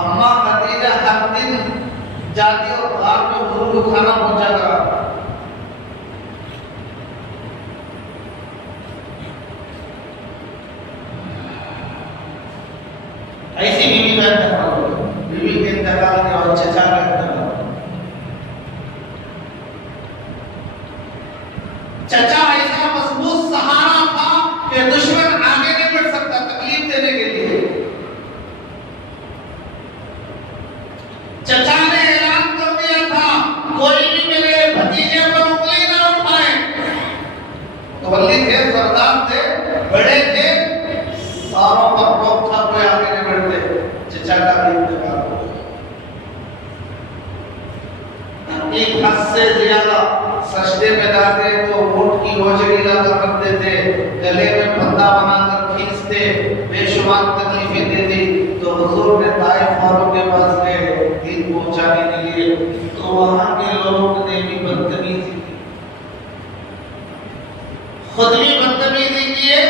अम्मा खदीजा हर दिन जाती और घर में हुजूर को खाना पहुंचा करा। ऐसी बीवी का इंतकाल हो गया। बीवी के इंतकाल के बाद चचा का इंतकाल। चचा ऐसा मजबूत सहारा था कि दुश्मन आगे नहीं बढ़ सकता तकलीफ देने के लिए। चचा ने ऐलान कर दिया था कोई भी मेरे भतीजे पर उंगली ना उठाए। तो वली थे, सरदार थे, बड़े थे, सारों पर रोक था, कोई आगे नहीं बढ़ते। चचा का भी इंतकाल हो गया। एक हद से ज्यादा सजदे में जाते तो ऊंट की रोजरी लाकर रखते थे, गले में फंदा बनाकर खींचते, बेशुमार तकलीफें देती। तो हुजूर ने ताइफ वालों के पास गए दीन पहुंचाने के लिए, तो वहां के लोगों ने भी बदतमीजी की, खुद भी बदतमीजी किए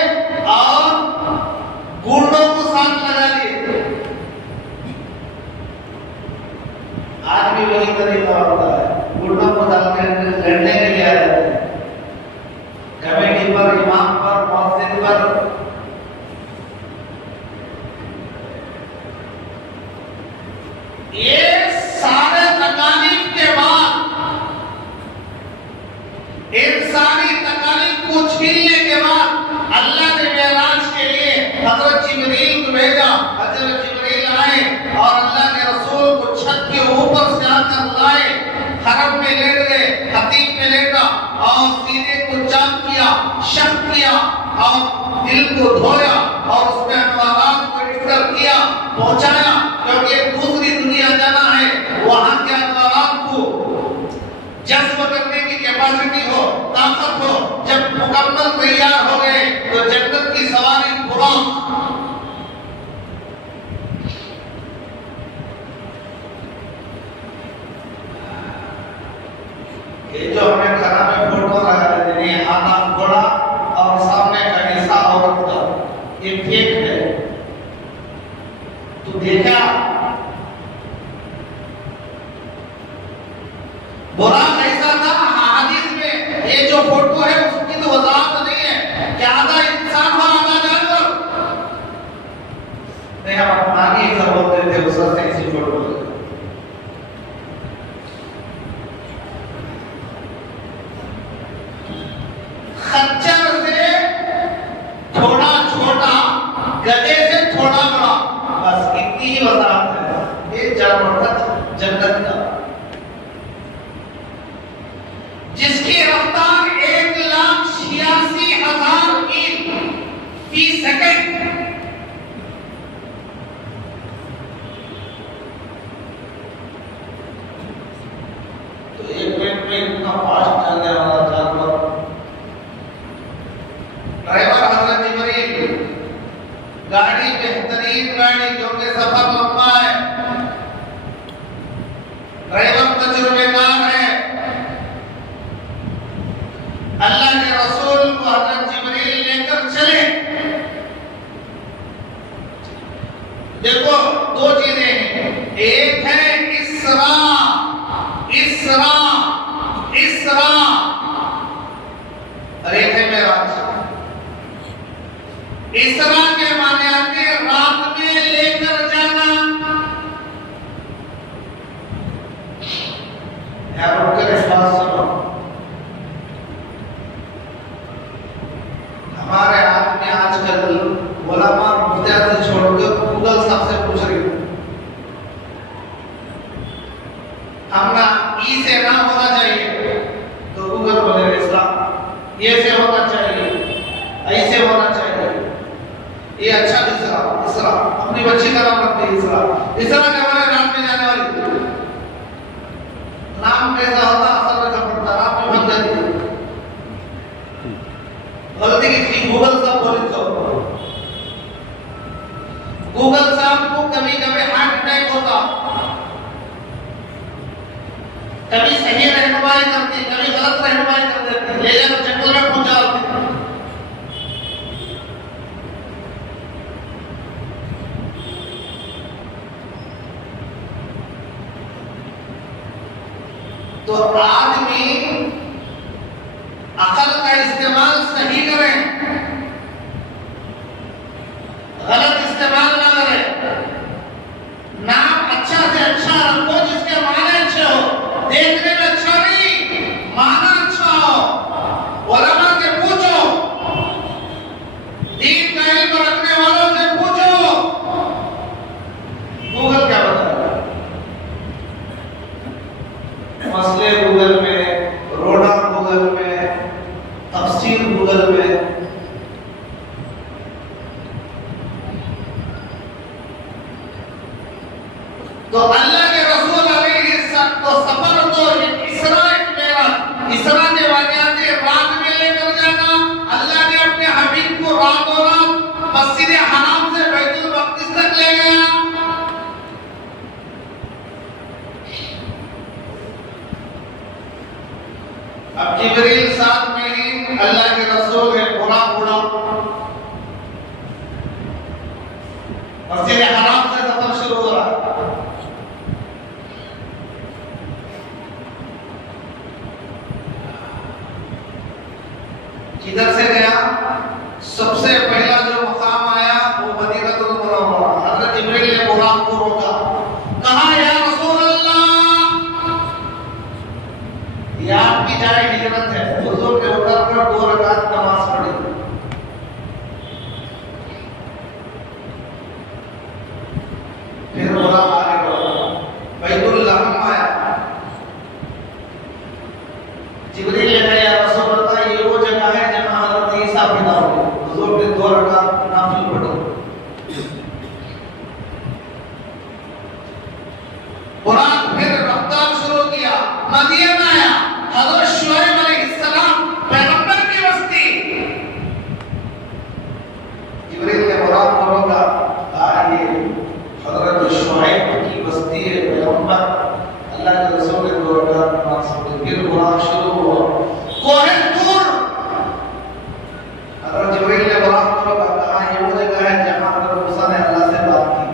और गुंडों को साथ लगा लिए। आज भी वही तरीका होता है, गुंडों को डालने लड़ने के लिए आ जाते हैं, कमेटी पर, इमाम पर, मौलवी पर। ये सारे तकालीफ के बाद, इंसानी तकालीफ को छीनने के बाद अल्लाह ने मेराज के लिए हजरत जिब्रील को भेजा। हजरत जिब्रील आए और अल्लाह के रसूल को छत के ऊपर से आकर लाए, हरम में लेट गए, खतीब में लेटा और सीने को चाक किया, शक किया और दिल को धोया और उसमें अनवारात को इफ्तर किया, पहुंचाया, क्योंकि दूसरी दुनिया जाना है, वहां के अनवारात को जज्ब करने की कैपेसिटी हो, ताकत हो। जब मुकम्मल तैयार हो गए तो जन्नत की सवारी बुराक। ये जो हमें घरा में फोटो लगा देते हैं, आधा घोड़ा और सामने का हिस्सा औरत का, ये फेक है। तो देखा बुराक ऐसा था। हदीस में ये जो फोटो है उसकी तो वजाहत नहीं है कि आधा इंसान हो आधा जानवर। नहीं, हम अपना ही ऐसा बोलते थे उस वक्त ऐसी फोटो। खच्चर से थोड़ा छोटा, गधे से थोड़ा बड़ा, बस इतनी ही वजाहत है। ये जानवर था जन्नत का, जिसकी रफ्तार 1,86,000 मील फी सेकंड। तो एक मिनट में इतना फास्ट चलने वाला जानवर। ड्राइवर हजरत जिब्रील, गाड़ी बेहतरीन गाड़ी, क्योंकि सफर लंबा है, ड्राइवर तजुर्बेकार है। अल्लाह के रसूल को हजरत जिब्रील लेकर चले। देखो दो चीजें हैं, एक है इसरा, इसरा, इसरा, और एक है मेराज। इसरा के माने आते रात में लेकर जाना। यार उनका विश्वास सुनो, हमारे हाथ में आजकल उलमा मुफ्तियात से छोड़कर गूगल साहब से पूछ रही हूँ, हमना ई से ना होना चाहिए तो गूगल बोले इस्लाम ये से होना चाहिए, ऐसे होना चाहिए, ये अच्छा इसरा, इसरा अपनी बच्ची का नाम रखते हैं इसरा। इसरा के हमारे रात में जाने वाली नाम कैसा होता, असल में पड़ता, रात में बन जाती है। गलती की गूगल साहब बोले तो गूगल साहब को कभी कभी हार्ट अटैक होता, कभी सही रहनुमाई करती, कभी गलत रहनुमाई कर देती, ले जाकर जंगल में पहुंचा देती। तो आदमी अकल का इस्तेमाल सही करें, गलत इस्तेमाल ना करें। नाम अच्छा से अच्छा रखो जिसके माने अच्छे हो, देखने में अच्छा नहीं, माना अच्छा हो। उलमा से पूछो, दीन का इल्म रखने वालों से पूछो। गूगल क्या बताएगा? मसले गूगल में, रोड़ा गूगल में, तफसीर गूगल में। तो अल्लाह के रसूल तो सफर तो इसरा के वाक़यात रात में लेकर जाना। अल्लाह ने अपने हबीब को रातों रात मस्जिद हराम से बैतुल मक़दिस तक ले गया। अब जिब्रील साथ में ही अल्लाह के रसूल है, पूरा मस्जिद हराम से सफर शुरू हो रहा। किधर से गया? सबसे पहला जो मकाम आया वो मदीनतुल मुनव्वरा। हज़रत जिब्रील ने बुराक को रोका, कहा या रसूल अल्लाह, ये आपकी जाए हिजरत है। हुजूर ने उतरकर 2 रकात नमाज पढ़ी। फिर बुराक आगे बढ़ा, बैतुल लहम आया। जिब्रील ने कहा या रसूल अल्लाह, ये वो जगह है जहां हज़रत ईसा पैदा हुए। हुजूर ने 2 रकात नफल पढ़ी। बुराक फिर रफ्तार शुरू किया, मदीना आया। हज़रत शुएब अलैहिस्सलाम पैगंबर की बस्ती। जिब्रील ने बुराक को रोका, कहा ये हज़रत शुएब की बस्ती है, पैगंबर अल्लाह के रसूल ने 2 रकात नमाज पढ़ी। फिर बुराक शुरू हुआ, कोहे दूर। हज़रत जिब्रील ने बुराक को रोका, कहा ये वो जगह है जहां हज़रत मूसा ने अल्लाह से बात की।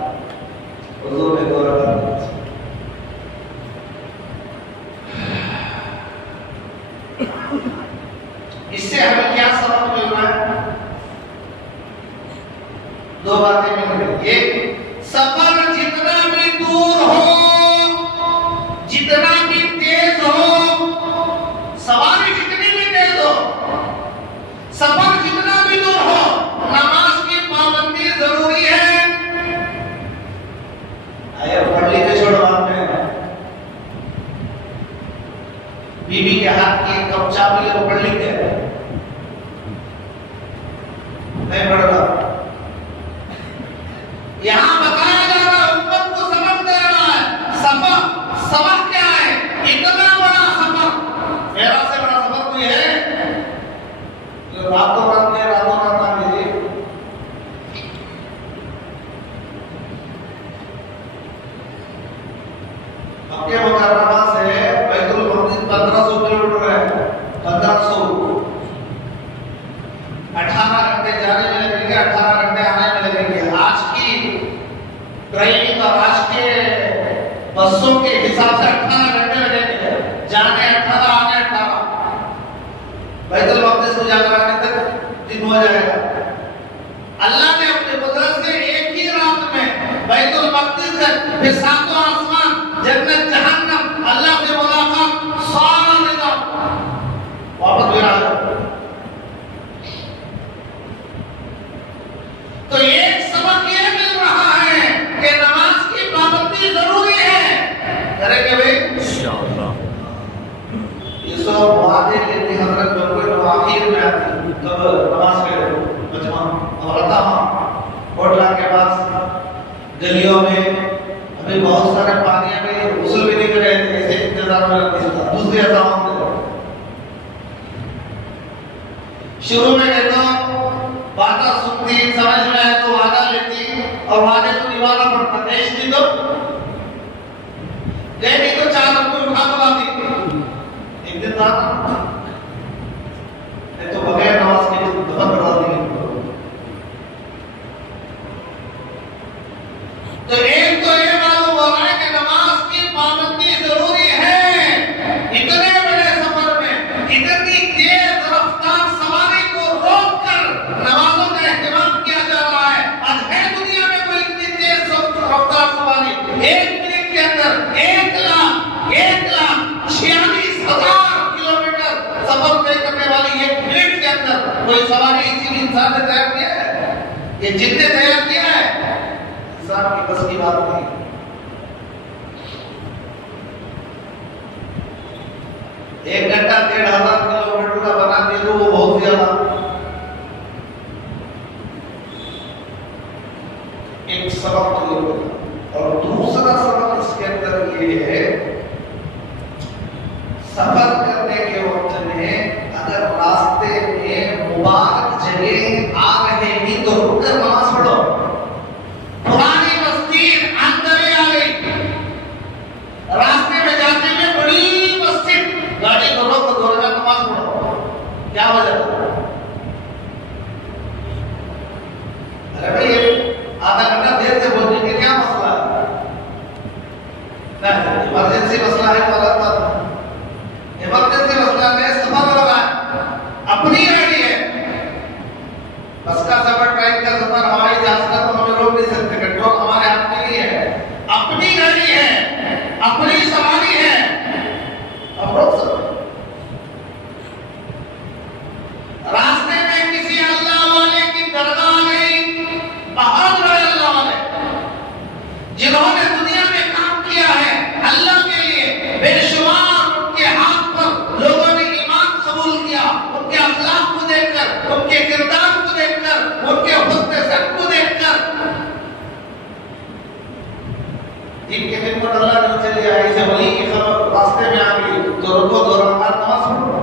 हुजूर ने 2 रकात। इससे हमें क्या सबक मिल रहा है? 2 बातें मिल रही। एक, सफर जितना भी दूर हो, जितना भी तेज हो, सवारी जितनी भी तेज हो, सफर जितना भी दूर हो, नमाज की पाबंदी जरूरी है। आया पढ़ लीजिए, छोड़ो बात में। बीबी के हाथ की एक कप चाबी है, वो पढ़ लीजिए, नहीं पढ़ना। यहाँ बताया जा रहा है, उम्मत को सबक दे रहा है। सबक क्या है? इतना बड़ा सफर, मेरा से बड़ा सफर कोई है? तो रातों रात आ लीजिए। मक्के मुकर्रमा से बैतुल मक़दिस 1500 किलोमीटर है। 1500, 18 घंटे जाने में लगेंगे, 18 घंटे आने में लगेंगे। आज की ट्रेन और आज के बसों के हिसाब से 18 घंटे लगेंगे, जाने 18, आने 18। बैतुल मक़दिस को जाकर आने तक दिन हो जाएगा। अल्लाह ने अपने कुदरत से एक ही रात में बैतुल मक़दिस तक, फिर 7वां आसमान, जन्नत, जहन्नम, अल्लाह से मुलाकात, सारा निजाम वापस फिर आ जाओ। तो एक सबक ये मिल रहा है कि नमाज की पाबंदी जरूरी है। करेंगे भाई इंशाअल्लाह। ये सब वादे लेते हजरत बरकत आखिर में आती, तब नमाज के मजमा और अतामा होटल के पास गलियों में अभी बहुत सारे पानी में गुस्ल भी नहीं कर रहे थे, ऐसे इंतजार में रहते थे। दूसरे अजाम शुरू में देखो बातें सुनती, समझ में आए तो वादा लेती, और वादे को निभाना पड़ता। देश दी तो नहीं तो 4 रुपये उठा तो लाती। एक दिन था तो बगैर नमाज के दफन करा देंगे। तो एक तो ये मालूम हो रहा है कि नमाज की पाबंदी जरूरी है। कोई सवारी इसी इंसान ने तैयार किया है? ये जिनने तैयार किया है? इंसान की बस की बात नहीं। एक घंटा 1500 किलोमीटर का बना दे दो वो बहुत ज्यादा। एक सबक तो ये होगा। और दूसरा सबक इसके अंदर ये है, सफर करने के वक्त में अगर रास्ते में मुबारक जगह आ रहे हैं तो रुककर नमाज पढ़ो। पुरानी मस्जिद अंदर आ गई, रास्ते में जाते में बड़ी मस्जिद, गाड़ी को रोक दो रकात नमाज पढ़ो। क्या वजह? अरे भाई आधा घंटा देर से बोलने के क्या मसला है? नहीं, इमरजेंसी मसला है, गलत बात है। इमरजेंसी मसला है, सफर हो रहा है, अपनी गाड़ी है, बस का सफर, ट्रेन का सफर, हवाई जहाज का तो हमें रोक नहीं सकते, कंट्रोल हमारे हाथ में नहीं है। अपनी गाड़ी है, अपनी सवारी है, अब रोक सकते। रास्ते में किसी अल्लाह वाले की दरगाह आ गई, बहुत बड़े अल्लाह वाले जिन्होंने दुनिया में काम किया है अल्लाह के लिए, बेशुमार उनके हाथ पर लोगों ने ईमान कबूल किया, उनके अखलाक को देखकर, उनके किरदार को देखकर, उनके हुस्न ज़त को देखकर। इनके खिदमत अल्लाह ने चली आई से वली की खबर रास्ते में आ गई तो रुको, दो रकात नमाज पढ़ो।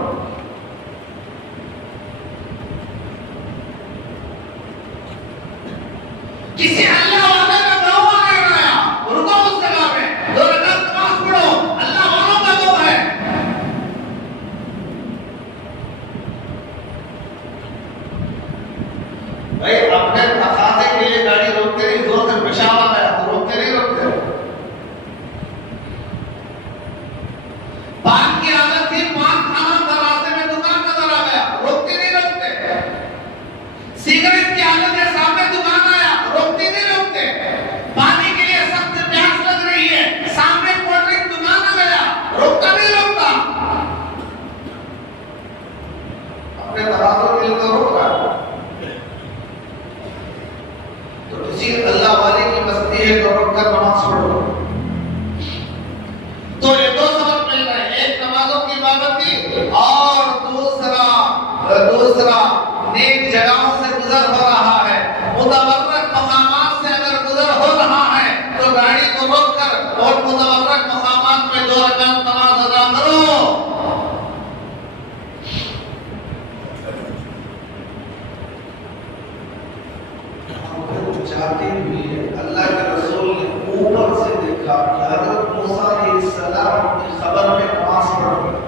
किसी अल्लाह वाले का गाँव आ गया, रुको उस जगह में, दो रकात नमाज पढ़ो, अल्लाह वालों का गाँव है। भाई अपने तकाज़े के लिए गाड़ी रोकते नहीं, जोर से पेशाब आ गया तो रोकते नहीं, रोकते। पान की आदत थी, पान खाना था, रास्ते में दुकान नजर आ गया, रोकते नहीं, रोकते। सिगरेट की आदत है, सामने दुकान आया, रोकते नहीं, रोकते। पानी के लिए सख्त प्यास लग रही है, सामने कोल्ड ड्रिंक दुकान आ गया, रोकता नहीं, रोकता। अपने तकाज़ों के लिए तो रोक रहा है। तो किसी अल्लाह वाले की बस्ती है तो रुककर नमाज पढ़ो। तो ये दो सबक मिल रहे हैं, एक नमाजों की पाबंदी और दूसरा नेक जगहों से गुजर हो रहा है, मुतबर्रक मकामात से अगर गुजर हो रहा है तो गाड़ी को रोककर और मुतबर्रक मकामात में 2 रकात नमाज अदा करो। जाते हुए अल्लाह के रसूल ने ऊपर से देखा कि हज़रत मूसा अलैहिस्सलाम की खबर में नमाज पढ़ रहे।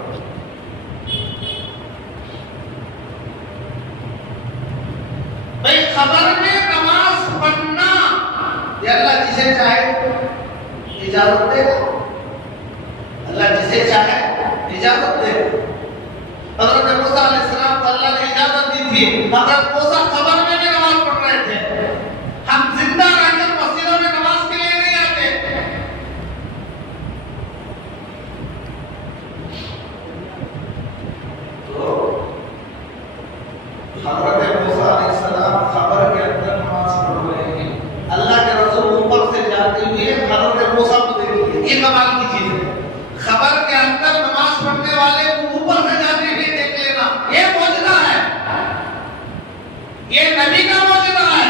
भाई खबर में नमाज पढ़ना ये अल्लाह जिसे चाहे इजाजत देगा, अल्लाह जिसे चाहे इजाजत देगा। हज़रत मूसा अलैहिस्सलाम को अल्लाह ने इजाजत दी थी, हज़रत मूसा खबर में भी नमाज पढ़ रहे थे। हम जिंदा रहकर मस्जिदों में नमाज के लिए नहीं आते। तो हज़रत मूसा अलैहिस्सलाम खबर के अंदर नमाज पढ़ रहे हैं, अल्लाह के रसूल ऊपर से जाते हुए हज़रत मूसा को देखिए, ये कमाल की चीज है। खबर के अंदर नमाज पढ़ने वाले को ऊपर से जाते हुए देख लेना, ये मौजूदा है, ये नबी का मौजूदा है।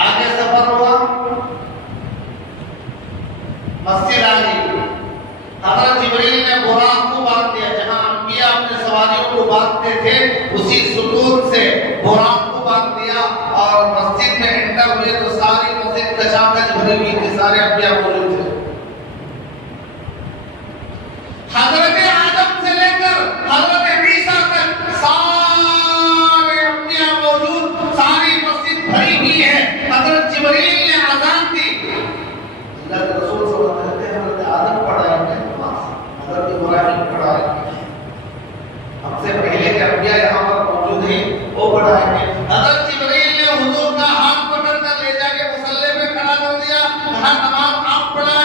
आगे सफर हुआ, मस्जिद आ गई, हज़रत जिब्रील ने बुराक को बांध दिया, जहां अंबिया अपने सवारियों को बांधते थे उसी सुतून से बुराक को बांध दिया और मस्जिद में एंटर हुए तो सारी मस्जिद कचाकच भरी हुई थी, सारे अंबिया मौजूद थे। हज़रत आदम से लेकर हज़रत ईसा तक सारे अंबिया मौजूद, सारी मस्जिद भरी हुई है। हज़रत जिब्रील ने अज़ान दी, अल्लाह के रसूल सल्लल्लाहु अलैहि वसल्लम हज़रत आदम पढ़ाएंगे नमाज, हज़रत इब्राहीम पढ़ाएंगे, हमसे पहले के अंबिया यहाँ पर मौजूद हैं, वो पढ़ाएंगे। हज़रत जिब्रील ने हुजूर का हाथ पकड़ कर ले जाके मुसल्ले पे खड़ा कर दिया, कहा नमाज आप पढ़ा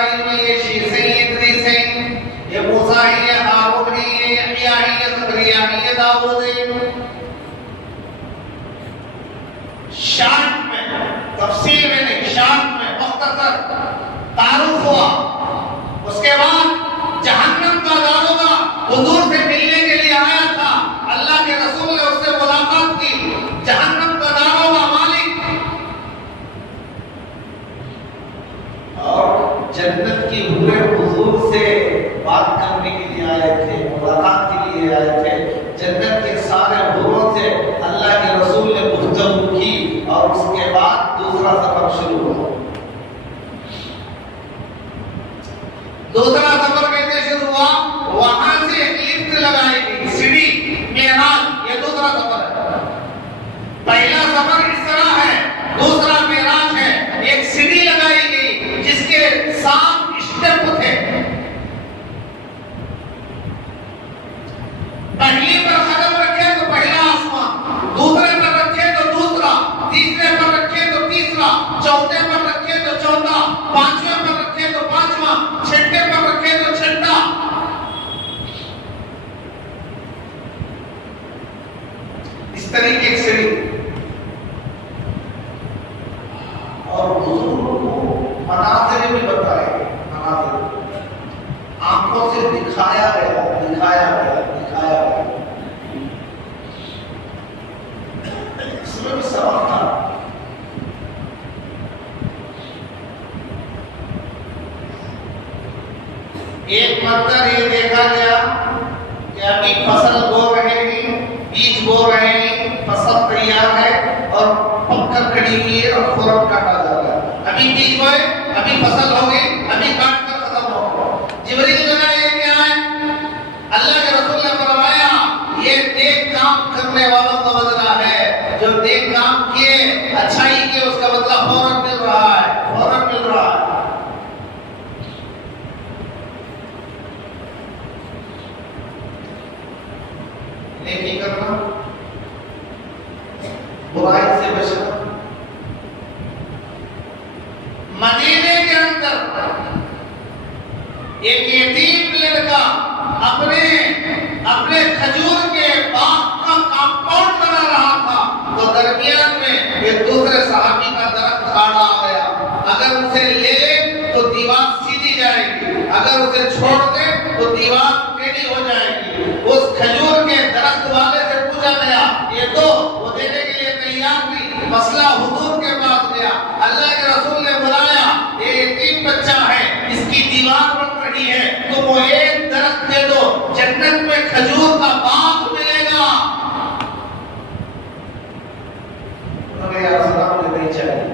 इब्राहिम है, ये शीस है, ये इद्रीस है, ये मूसा है, ये हारून है, ये यहया है, ये ज़करिया है, ये दाऊद है। शार्ट में, तफसील में नहीं, शार्ट में मुख्तसर तारुफ हुआ। उसके बाद जहन्नम का दारोगा हुजूर से मिलने के लिए आया था, अल्लाह के रसूल ने उससे मुलाकात की। जहन्नम का दारोगा मालिक और जन्नत की हुए हुजूर से बात करने के लिए आए थे, मुलाकात के लिए आए थे। जन्नत के सारे हुरों से अल्लाह के रसूल ने गुफ्तगू की और उसके बाद दूसरा सफर शुरू हुआ। दूसरा सफर कैसे शुरू हुआ? वहां से एक लिफ्ट लगाई गई, सीढ़ी, मेराज। ये दूसरा सफर है। पहला सफर इसरा है, दूसरा मेराज है। एक सीढ़ी लगाई गई जिसके 7 स्टेप थे। पहली पर कदम रखे तो पहला आसमान, दूसरे पर रखे तो दूसरा, तीसरे पर रखे तो तीसरा, चौथे पर रखे तो चौथा, पांचवें पर रखे तो पांचवा, छठे पर रखे तो छठा। इस तरीके से और हुजूर को मनाज़िर भी बताए, मनाज़िर आंखों से दिखाया गया, दिखाया गया, दिखाया गया। इसमें भी सबक था। एक मंजर ये देखा गया कि अभी फसल बो रहे हैं, बीज बो रहे हैं, फसल तैयार है और पककर खड़ी हुई है और फौरन काटा जा रहा है। अभी बीज बोए, अभी फसल हो गई, अभी काट कर खत्म हो। जिब्रील लगा ये क्या है? अल्लाह के रसूल ने फरमाया ये नेक काम करने वालों का बदला है। जो नेक काम किए, अच्छाई के, उसका बदला फौरन मिल रहा है, फौरन मिल रहा है। नेकी करना, बुराई से बचना। मदीने के अंदर एक यतीम लड़का अपने अपने खजूर के बाग का कंपाउंड बना रहा था, तो दरमियान में एक दूसरे सहाबी का दरख्त खड़ा आ गया। अगर उसे ले ले तो दीवार सीधी जाएगी, अगर उसे छोड़ दे तो दीवार टेढ़ी हो जाएगी। उस खजूर के दरख्त वाले से पूछा गया, ये तो वो देने के लिए तैयार थी। मसला हुजूर के पास गया, अल्लाह के रसूल ने बुलाया, ये यतीम बच्चा है, इसकी दीवार बन रही है, तो वो एक दरख्त दे दो, जन्नत में खजूर का बाग मिलेगा। उन्होंने या सलाम नहीं चाहिए,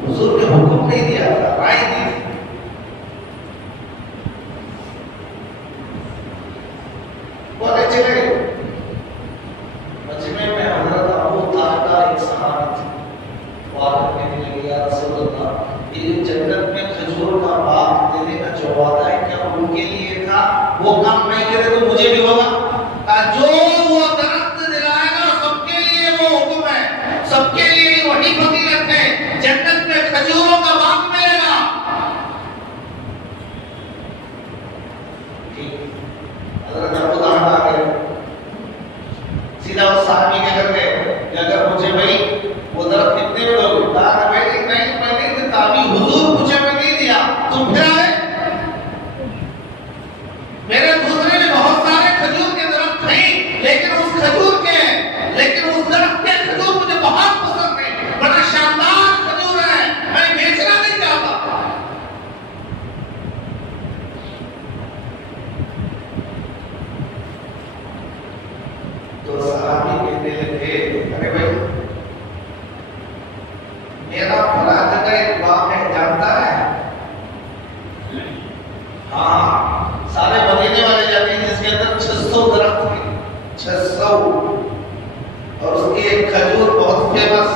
हुजूर ने हुक्म नहीं दिया था, राय दी थी। बोले चले मजमे में हजरत अबू तालिब का एक सहाबी थे, वादा कहने लगे, या रसूल अल्लाह, ये जन्नत में खजूर का बाग देने का जो वादा है क्या उनके लिए था? वो काम नहीं करे तो मुझे भी होगा? जो वो दरख्त दिलाएगा सबके लिए वो हुक्म है, सबके लिए वही फजीलत है, जन्नत में खजूरों का बाग मिलेगा। हजरत अबू तालिब आ गए, सीधा उस सहाबी के घर गए, अगर मुझे भाई वो दरख्त कितने में दोगे? कहा भाई नहीं, मैंने देता, अभी हुजूर मुझे मैं नहीं दिया, तुम फिर आए। मेरे दूसरे में बहुत सारे खजूर के दरख्त हैं, लेकिन उस दरख्त के खजूर मुझे बहुत पसंद है, बड़ा शानदार खजूर है, मैं बेचना नहीं चाहता। तो सहाबी कहने लगे, अरे भाई मेरा फला जगह एक बाग है, जानता है? हाँ, सारे मदीने वाले जाते हैं जिसके अंदर 600 दरख्त हैं, 600, और उसकी एक खजूर बहुत फेमस,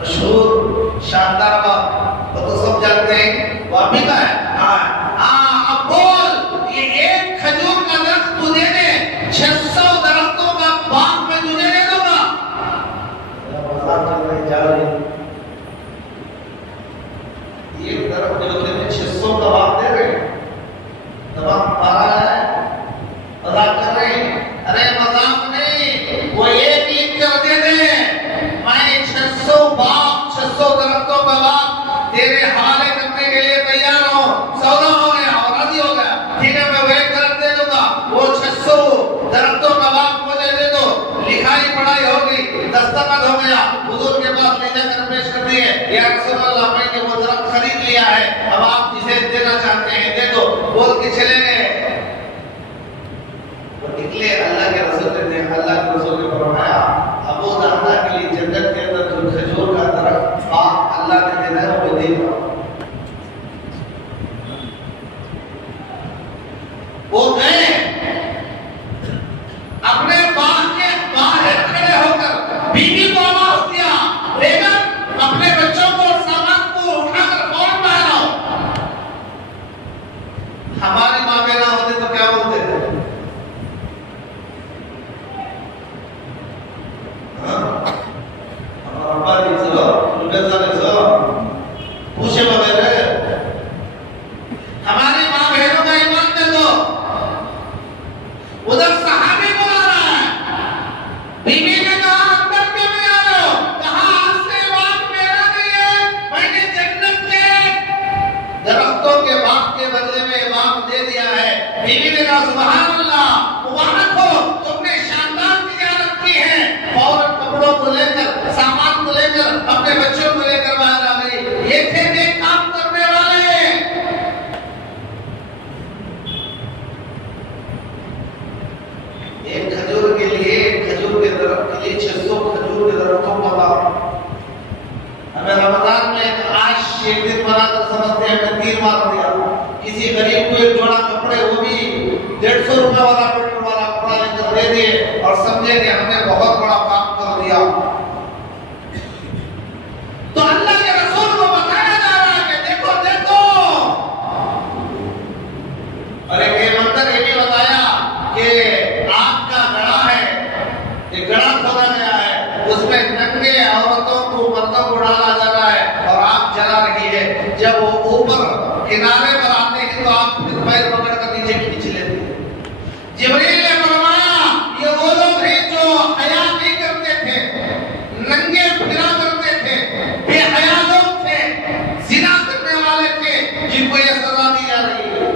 मशहूर, शानदार बाग, वो तो सब जानते हैं। वो अभी का है? हाँ, अब बोल, ये एक खजूर का दरख्त तुझे दे, 600 दरख्तों का बाग में तुझे दे दूंगा। मजाक चल रही, जा रही। एक तरफ बदले में 600 कबाब दे रहे हैं, कबाब मारा है, मजाक कर रहे हैं। अरे मजाक नहीं, वो एक लिख कर दे दे, मैं 600 बाप 600 दरख्तों का बाप तेरे हवाले करने के लिए तैयार हूँ। सौदा हो गया और राजी हो गया, ठीक है मैं वही दरख्त दे दूंगा, वो 600 दरख्तों का बाप मुझे दे दो। लिखाई पढ़ाई हो गई, दस्तखत हो गया, हुजूर के पास ले जाकर पेश कर दिए, या रसूल अल्लाह मैंने वो दरख्त खरीद लिया है, अब आप जिसे देना चाहते हैं दे दो। बोल के चले गए। वो निकले, अल्लाह के रसूल ने देखा, अल्लाह के रसूल ने फरमाया अबू दादा के लिए जन्नत के अंदर जो खजूर का दरख्त बाग अल्लाह ने देना है वो दे दो। वो गए अपने बाग के बाहर खड़े होकर बीवी को आवाज दिया, बेगम अपने बच्चों को और सामान को उठाकर फौरन बाहर आओ। हमारी माँ बहना होते तो क्या बोलते थे? हमारा अब्बा जी चलो रुपये सारे सो पूछे वगैरह। हमारी माँ बहनों का ईमान दे दो। उधर सहाबी बुला रहा है, बीवी ने कहा अंदर क्यों नहीं आ रहे हो? कहा आज से बाग मेरा नहीं है, मैंने जन्नत के दरख्तों के बाग के बदले में बाग दे दिया है। बीवी ने कहा सुभान अल्लाह, मुबारक हो, तुमने शानदार तिजारत की है। फौरन कपड़ों को लेकर सामान को लेकर अपने बच्चों को लेकर बाहर आ गई। ये थे नेक काम करने वाले। एक खजूर के लिए, खजूर के दरख्त के लिए 600 खजूर के दरख्तों का बाग। हमें रमजान में आज एक दिन बनाकर समझते हैं, हमने 3 बार दिया। किसी गरीब को एक जोड़ा कपड़े, वो भी 150 रुपए वाला मीटर वाला कपड़ा लेकर दे दिए और समझे कि हमने बहुत बड़ा काम कर दिया। तो अल्लाह के रसूल को बताया जा रहा है कि देखो देखो। और एक मंदिर ये भी बताया कि आग का गड़ा है, एक गड़ा खोदा गया है, उसमें नंगे औरतों को मर्दों को डाला जा रहा है और आग जला रही है। जब वो ऊपर किनारे पर आते हैं तो आग फिर पैर पकड़ कर नीचे खींच लेते हैं। जिब्रील ने फरमाया ये वो लोग हैं जो हया नहीं करते थे, नंगे फिरा करते थे, बेहया लोग थे, जिना करने वाले थे, जिनको ये सजा दी जा रही है।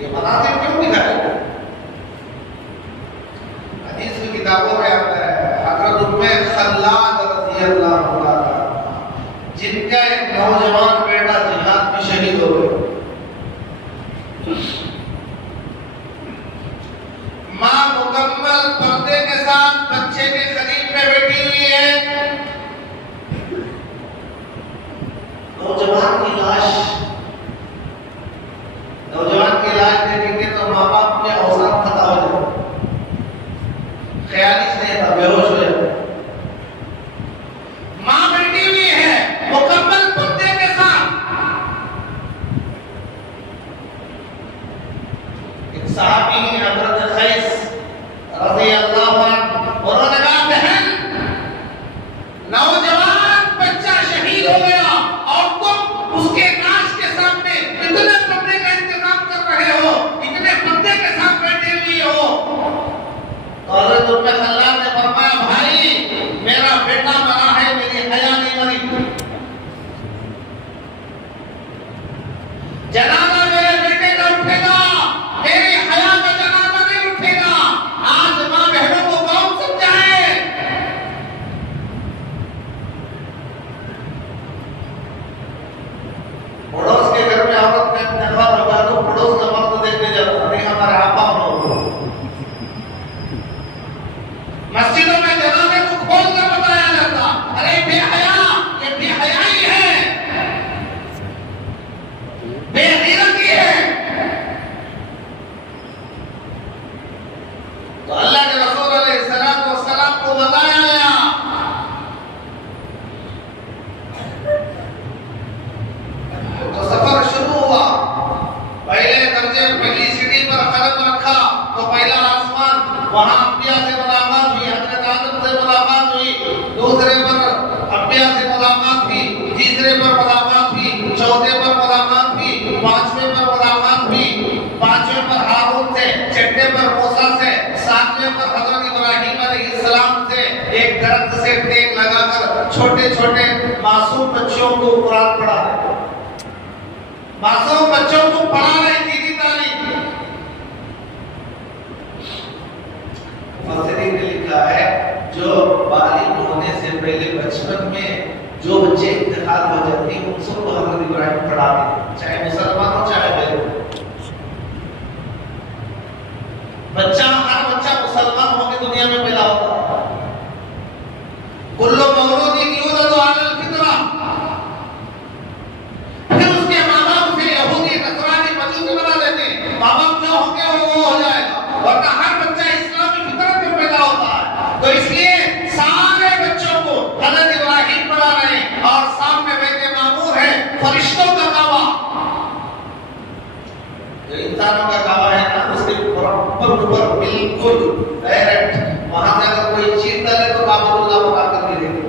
ये मनाजिर क्यों दिखाए? हदीस की किताबों में आता है हज़रत उम्मे खल्लाद रज़ियल्लाहु अन्हा, जिनका एक नौजवान बेटा जिहाद में शहीद हो गया। मां मुकम्मल पर्दे के साथ बच्चे के करीब में बैठी हुई है। नौजवान की लाश देखेंगे तो माँ बाप के औसाफ खता हो जाए, ख्याल ही नहीं था, बेहोश हो जाए। माँ बैठी हुई है मुकम्मल पर्दे के साथ। एक सहाबी हज़रत खैस रज़ियल्लाहु अन्हु, उन्होंने कहा बहन नौजवान बच्चा शहीद हो गया और तुम उसके नाश छोटे छोटे मासूम बच्चों को कुरान पढ़ा रहे, मासूम बच्चों को पढ़ा रहे दीनी तालीम। मुफस्सिरीन ने लिखा है जो बालिग होने से पहले बचपन में जो बच्चे इंतकाल हो जाते हैं उन सबको हजरत इब्राहिम पढ़ाते हैं, चाहे मुसलमान हो चाहे गैर। हर बच्चा मुसलमान होकर दुनिया में पैदा होता है। कुल्लु मौलूदिन यूलदु अलल फितरा, फिर उसके माँ बाप उसे यहूदी नसरानी मजूसी बना देते हैं। माँ बाप जो होंगे वो हो जाएगा, वरना हर बच्चा इस्लामी फितरत में पैदा होता है। तो इसलिए सारे बच्चों को हजरत इब्राहिम पढ़ा रहे हैं और सामने बैठे मामूर है फरिश्तों का काबा। जो इंसानों का काबा है ना, उसके बराबर ऊपर बिल्कुल डायरेक्ट वहां से अगर कोई चीज डाले तो काबतुल्लाह को आकर के देंगे।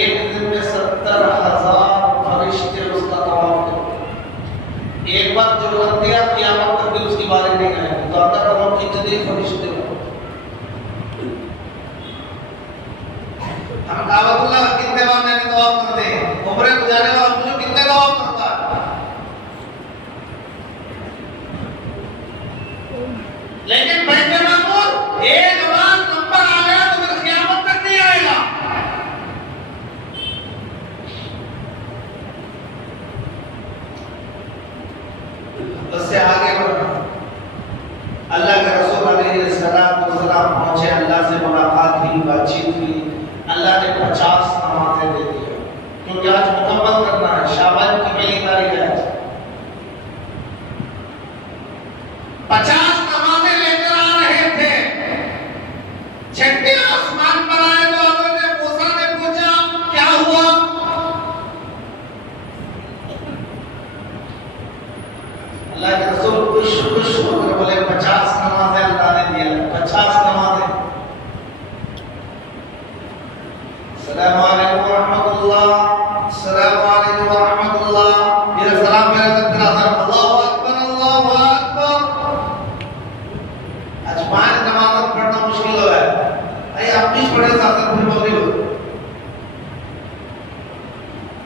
एक दिन में 70,000 फरिश्ते उसका तवाफ करते। एक बार जो कर दिया क़यामत तक भी उसकी बारी नहीं आएगी। तो अंदर लोग कितने फरिश्ते हो, हम काबतुल्लाह का कितने बार नहीं तवाफ करते हैं। उम्रे को जाने वाला मुझे कितने तवाफ करता है, लेकिन बैठे मामूर एक बार नंबर आ गया तो फिर क़यामत तक नहीं आएगा। उससे आगे बढ़ना, अल्लाह के रसूल अलैहिस्सलाम पहुंचे, अल्लाह से मुलाकात हुई, बातचीत हुई। अल्लाह ने 50 नमाज़ें दे दी, क्योंकि आज मुकम्मल करना है, शाबान की पहली तारीख है। 50 नमाज़ें लेकर आ रहे थे। छठे आसमान पर आए तो हज़रत मूसा ने पूछा क्या हुआ? अल्लाह के रसूल खुश होकर बोले 50 नमाज़ें अल्लाह ने दिया, 50 नमाज़ें। अस्सलामु अलैकुम व रहमतुल्लाह, अस्सलामु अलैकुम व रहमतुल्लाह। ये सलाम मेरा तकबीर आज़म, अल्लाहु अकबर, अल्लाहु अकबर। आज 5 नमाज़ पढ़ना मुश्किल हो है। अरे आप भी पढ़े साथ में पूरी मगरिब हो।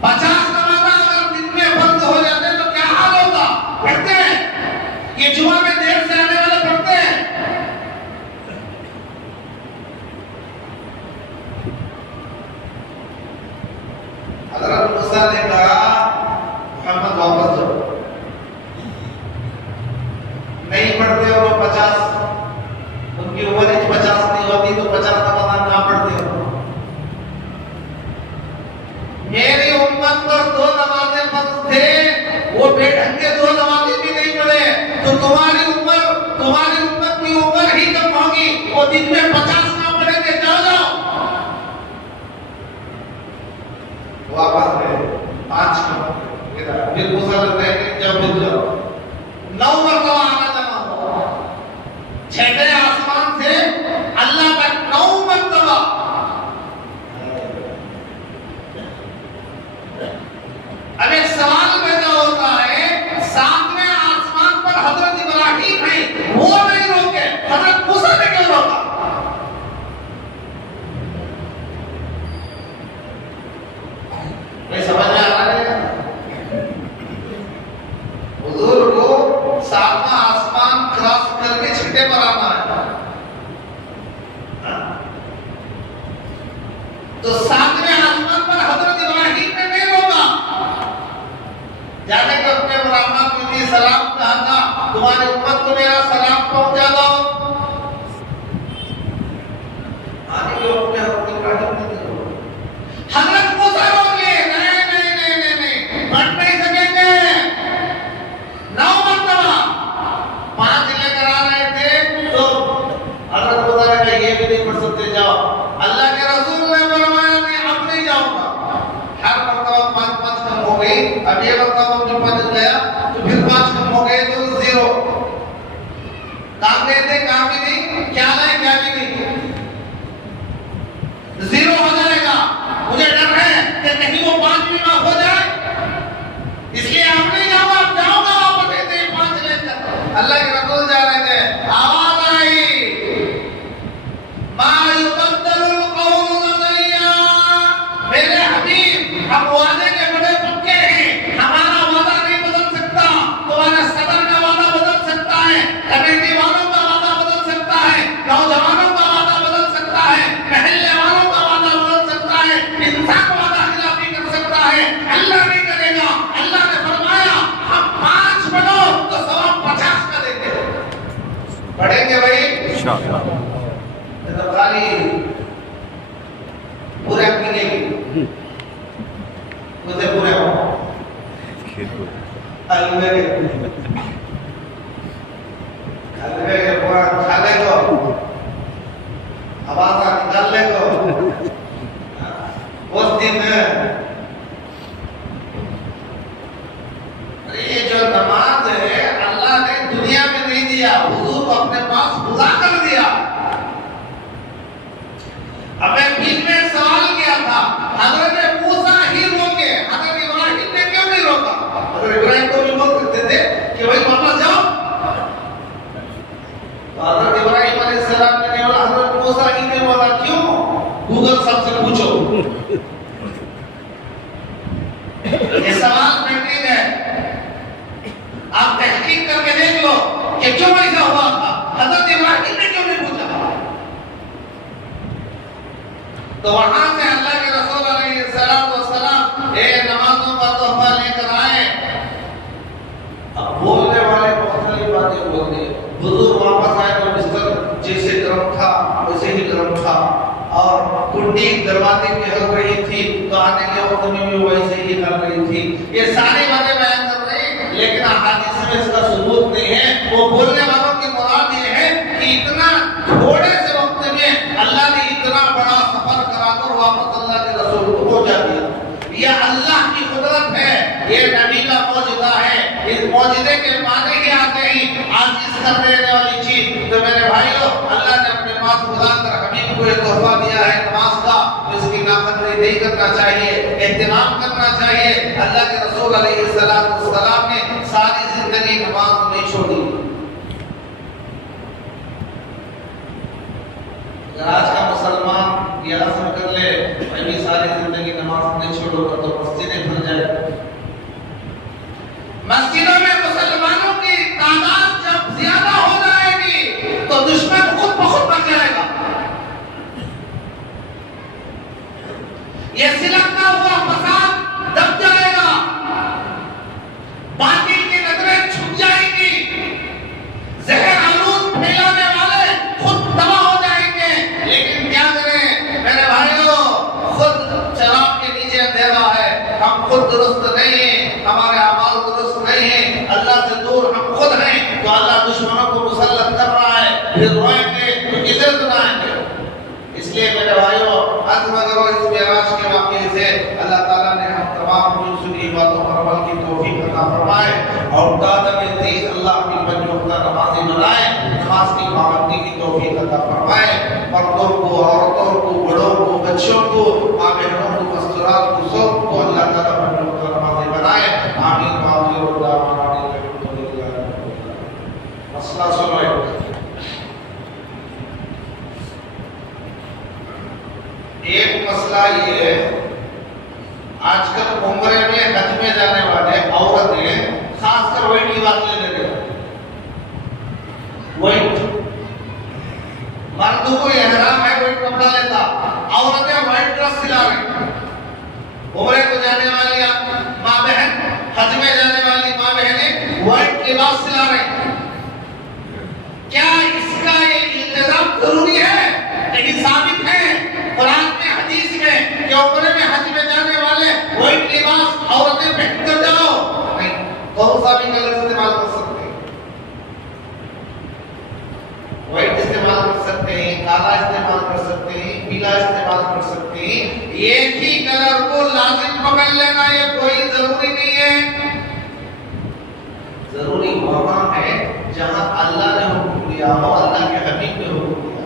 50 नमाज़ अगर दिन में बंद हो जाते तो क्या हाल होगा? पढ़ते हैं, ये जुमा में देर से आने वाले पढ़ते हैं। हज़रत मूसा ने कहा मोहम्मद वापस जाओ, नहीं पढ़ते हो 50, उनकी उम्र 50 नहीं होती तो 50 नमाज़ ना पढ़ते हो। मेरी उम्मत पर 2 नमाज़ें फर्ज थे, वो बेढंगे 2 नमाज़ें भी नहीं पढ़े, तो तुम्हारी उम्मत की उम्र ही कम होगी। वो दिन में 50 ना पढ़ेंगे, जाओ वापस गए। 5 का फिर मूसा ने कहा जब फिर जाओ 9 मरतबा आना जमा हुआ। 6वें आसमान से अल्लाह तक 9 मरतबा। अब एक सवाल पैदा होता है, 7वें आसमान पर हजरत इब्राहिम है, वो नहीं रोके, हजरत मूसा ने क्यों रोका? नहीं समझ में आ रहा है? हुजूर को 7वां आसमान क्रॉस करके 6ठे पर आना है। तो 7वें आसमान पर हजरत इब्राहिम ने नहीं रोका। जाने के अपने मुराद में सलाम कहा था, तुम्हारी उम्मत को मेरा सलाम पहुंचा दो। आने के अपने हजरत इब्राहिम ने हजरत मूसा रोक लिए, नहीं पढ़ नहीं सकेंगे। 9 मरतबा 5 लेकर आ रहे थे तो हजरत मूसा ने कहा ये भी नहीं पढ़ सकते, जाओ। अल्लाह के रसूल ने फरमाया मैं अब नहीं जाऊंगा। हर मरतबा 5 कम हो गई, अब ये मरतबा जो 5 गया तो फिर 5 कम हो गए तो 0। काम देते मुझे पूरे हो हलवे के पूरा खा ले को आवाज निकाल ले को उस दिन ये जो नमाज है अल्लाह ने दुनिया में नहीं दिया, हुजूर को अपने पास बुला कर दिया। अब मैं बीच में सवाल किया था, हजरत मूसा ही रोके, हजरत इब्राहिम ने क्यों नहीं रोका? हजरत इब्राहिम को भी बोल सकते थे कि भाई वापस जाओ। तो हजरत इब्राहिम अलैहिस्सलाम ने नहीं बोला, हजरत मूसा ही ने बोला। क्यों? गूगल सबसे पूछो। ये सवाल पेंडिंग है, आप तहकीक करके देख लो कि क्यों ऐसा हुआ था। हजरत इब्राहिम ने क्यों नहीं पूछा? तो वहां से अल्लाह के रसूल अलैहिस्सलाम नमाजों का तोहफा लेकर आए। अब बोलने वाले बहुत सारी बातें बोलते हैं। हुजूर वापस आए तो बिस्तर जैसे गर्म था वैसे ही गर्म था, और कुंडी दरवाजे पे हल रही थी तो आने के वक्त में भी वैसे ही हल रही थी। ये सारी बातें बयान कर रहे हैं, लेकिन हदीस में इसका सबूत नहीं है। वो बोलने वालों की मुराद ये है कि इतना थोड़े से वक्त में अल्लाह ने इतना बड़ा सफर कराकर वापस अल्लाह के रसूल को पहुंचा दिया। ये अल्लाह की कुदरत है, ये नबी का मौजूदा है। इस मौजूदे के माने ही आते ही आजीज कर देने वाली चीज। तो मेरे भाइयों, अल्लाह ने अपने पास बुलाकर हबीब को ये तोहफा दिया है नमाज का, तो इसकी नाकदरी नहीं करना चाहिए, एहतराम करना चाहिए। अल्लाह के रसूल अलैहिस्सलाम ने सारी जिंदगी नमाज नहीं छोड़ी। आज का मुसलमान यह सब कर ले, मैं सारी जिंदगी नमाज नहीं छोड़ूंगा तो मस्जिदें भर जाए। मस्जिदों में मुसलमानों की तादाद जब ज्यादा हो जाएगी तो दुश्मन खुद ब खुद बन जाएगा। यह सिलकता हुआ फसाद दब जाएगा, बातिल की नजरें छुप जाएंगी, जहर आलूद फैलाने वाले खुद तबाह हो जाएंगे। लेकिन क्या करें मेरे भाइयों, खुद शराब के नीचे अंधेरा है, हम खुद दुरुस्त नहीं है, हमारे अमाल दुरुस्त नहीं है, अल्लाह से दूर हम खुद हैं। तो अल्लाह दुश्मनों को मुसल्लत कर रहा है, फिर रोएंगे तो किसे सुनाएंगे? इसलिए मेरे भाइयों, अज़्म करो इस मेराज के वाक़े से। अल्लाह ताला ने हम तमाम को सुनी बातों पर अमल की तौफीक अता फरमाए और दादा में तेज अल्लाह की बंदों नमाज़ी बनाए, नमाज की पाबंदी की तौफीक अता फरमाए। मर्दों को, औरतों को, बड़ों को, बच्चों को, माँ बहनों को, मस्तूरात को, सबको अल्लाह ताला बंदों नमाज़ी बनाए। आमीन। मसला सुनो, एक मसला ये है, आजकल उम्रे में हज में जाने वाले औरतें खासकर व्हाइट लिबास ले लेते हैं। व्हाइट मर्दों को एहराम है, व्हाइट कपड़ा लेता, औरतें व्हाइट ड्रेस सिला रही। उम्रे को जाने वाली माँ बहन, हज में जाने वाली माँ बहनें व्हाइट लिबास सिला रही। क्या इसका ये इंतजाम जरूरी है? लेकिन साबित है कुरान में, हदीस में कि उम्रे में, हज में जाने वाले व्हाइट लिबास औरतें पहन कर जाओ। नहीं, कौन सा भी कलर इस्तेमाल कर सकते हैं, व्हाइट इस्तेमाल कर सकते हैं, काला इस्तेमाल कर सकते हैं, पीला इस्तेमाल कर सकते हैं। एक ही कलर को लाजिम पकड़ लेना ये कोई जरूरी नहीं है। जरूरी वहां है जहां अल्लाह ने हुक्म दिया हो, अल्लाह के हबीब ने हुक्म दिया।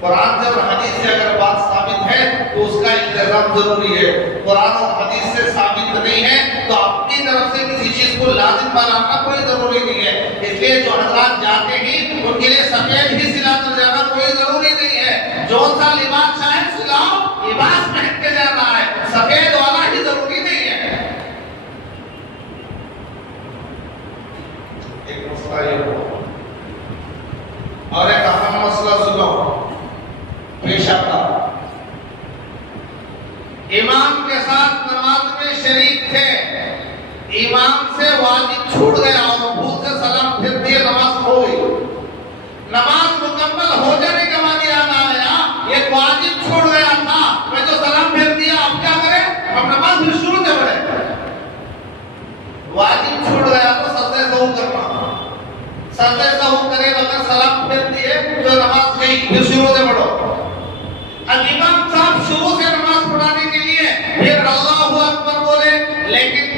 कुरान से और हदीस से अगर बात साबित है तो उसका इंतजाम जरूरी है। कुरान और हदीस से साबित नहीं है तो अपनी तरफ से किसी चीज को लाजिम बनाना कोई जरूरी नहीं है। इसलिए जो हजरात जाते हैं उनके लिए सफेद ही सिलाकर जाना कोई जरूरी नहीं है। जो सा लिबास चाहे सिलाओ, लिबास पहन के जाना है, सफेद वाला ही जरूरी नहीं है। एक मसला ये और एक अहम मसला सुनो, पेशा का। इमाम के साथ नमाज में शरीक थे, इमाम से वाजिब छूट गया और भूल से सलाम फिर दिए, नमाज हो गई। नमाज मुकम्मल हो जाने के बाद याद आया ये वाजिब छूट गया था, मैं जो सलाम फिर दिया, अब क्या करें?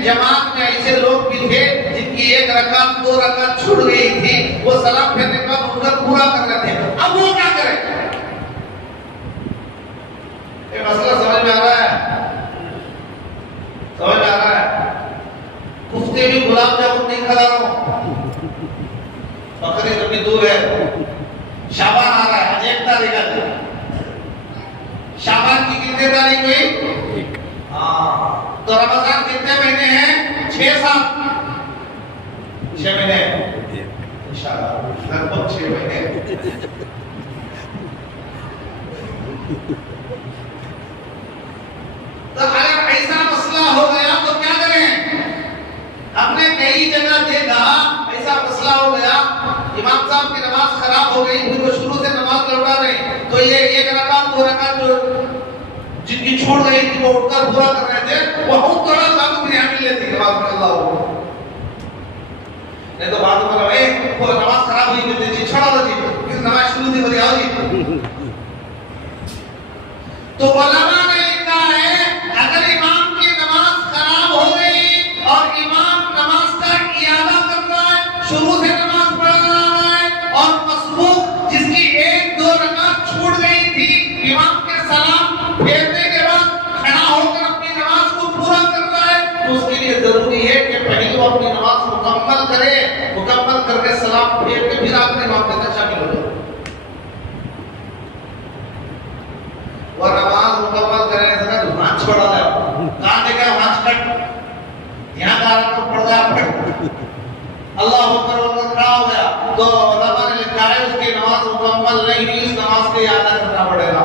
जमात में ऐसे लोग भी थे जिनकी एक रकात 2 रकात छूट गई थी, वो सलाम फेरने के बाद उनका पूरा कर रहे थे। अब वो क्या करें? ये मसला समझ में आ रहा है? समझ में आ रहा है? कुफ्ते भी गुलाब जामुन नहीं खिला रहा हूं, बकरीद अभी दूर है, शाबान आ रहा है, आज 1 तारीख है। शाबान की कितने तारीख हुई? तो रमजान कितने महीने हैं? 6-7 6 महीने इंशाअल्लाह, लगभग 6 महीने। तो अगर ऐसा मसला हो गया तो क्या करें? हमने कई जगह देखा ऐसा मसला हो गया, इमाम साहब की नमाज खराब हो गई, फिर वो शुरू से नमाज लौटा रहे, तो ये 1 रकात 2 रकात जो जिनकी छूट गई थी वो उठकर पूरा कर रहे थे, वो बहुत थोड़ा सा बिरयानी लेती नमाज में। अल्लाह हो नहीं तो बात में भाई पूरा नमाज खराब हुई थी जी, छोड़ा दो जी, फिर नमाज शुरू थी, बोली आओ जी। तो उलमा ने लिखा है अगर इमाम की नमाज खराब हो गई और इमाम नमाज का इयादा कर रहा है, शुरू से नमाज पढ़ रहा है और मसबूक जिसकी 1-2 रकात छूट गई थी, इमाम के सलाम फेरने के बाद खड़ा होकर अपनी नमाज को पूरा कर रहा है, तो उसके लिए जरूरी है कि पहले वो अपनी नमाज मुकम्मल करे, मुकम्मल करके सलाम फेर के फिर अपने इमाम के साथ शामिल हो जाए। और नमाज मुकम्मल करने से ना हाथ छोड़ा है, कहां देखा हाथ कट यहां का तो पड़ गया फट, अल्लाह अकबर और खड़ा हो गया, तो उलमा ने लिखा है उसकी नमाज मुकम्मल नहीं हुई, इस नमाज के याद करना पड़ेगा।